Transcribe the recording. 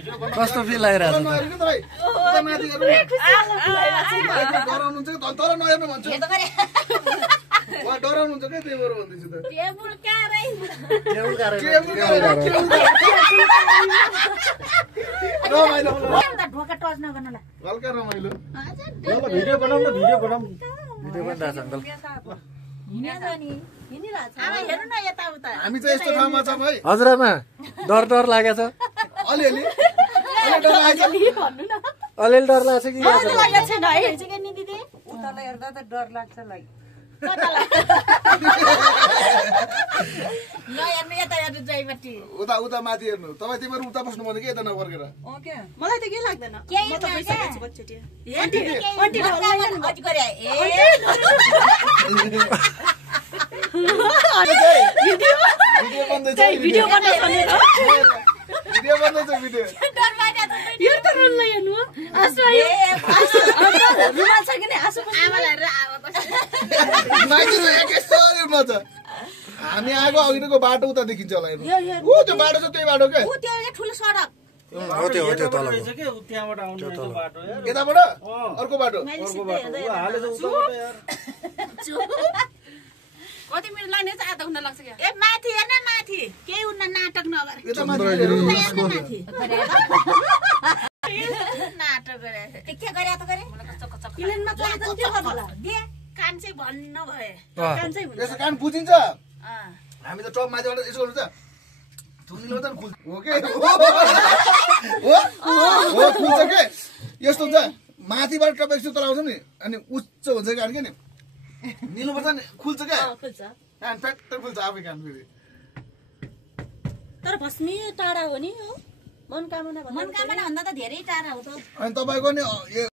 कस्तो फिल लागिरहेछ तर नहेर्नु भन्छु डराउनुहुन्छ क्या त्यही भएर भन्दैछु त हल्का रमाइलो भिडियो बनाउँ न भिडियो बनाउँ भिडियो बनिरहेछ अङ्कल हामी चाहिँ यस्तो ठाउँमा छौँ है हजुरआमा डर डर लागेको छ अलिअलि अलिअलि डर लाग्छ कि उतालाई हेर्दा त डर लाग्छ लाई उता उता माथि हेर्नु तपाईँ तिमीहरू उता बस्नु पर्ने कि यता नफर्केर मलाई त के लाग्दैन भिडियो बन्दैछ भिडियो हामी आएको अघिको बाटो उता देखिन्छ होला त्यो बाटो छ त्यही बाटो क्या ठुलो सडक यताबाट अर्को बाटो कति मिनट लाग्ने चाहिँ आधा घन्टा लाग्छ क्या ए माथि हेर्न माथि केही उन्न नाटक नगरे नाटक गरे के गरे त गरे प्लेनमा चाहिँ के गर्नु होला दे कान चाहिँ भन्न भए कान चाहिँ हुन्छ यसो कान बुझिन्छ हामी त टप माथिबाट यसो गर्नु त थुनिलो त खुल्छ हो के हो खुल्छ के यस्तो हुन्छ माथिबाट टप यसो तलाउँछ नि अनि उच्च हुन्छ कान के नि निल्नुपर्छ नि खुल्छ क्या कान फ्याक्टर खुल्छ आफै कान फेरि तर भस्मी टाढा हो नि हो मनकामना भन्दा त धेरै टाढा हो त अनि तपाईँको नि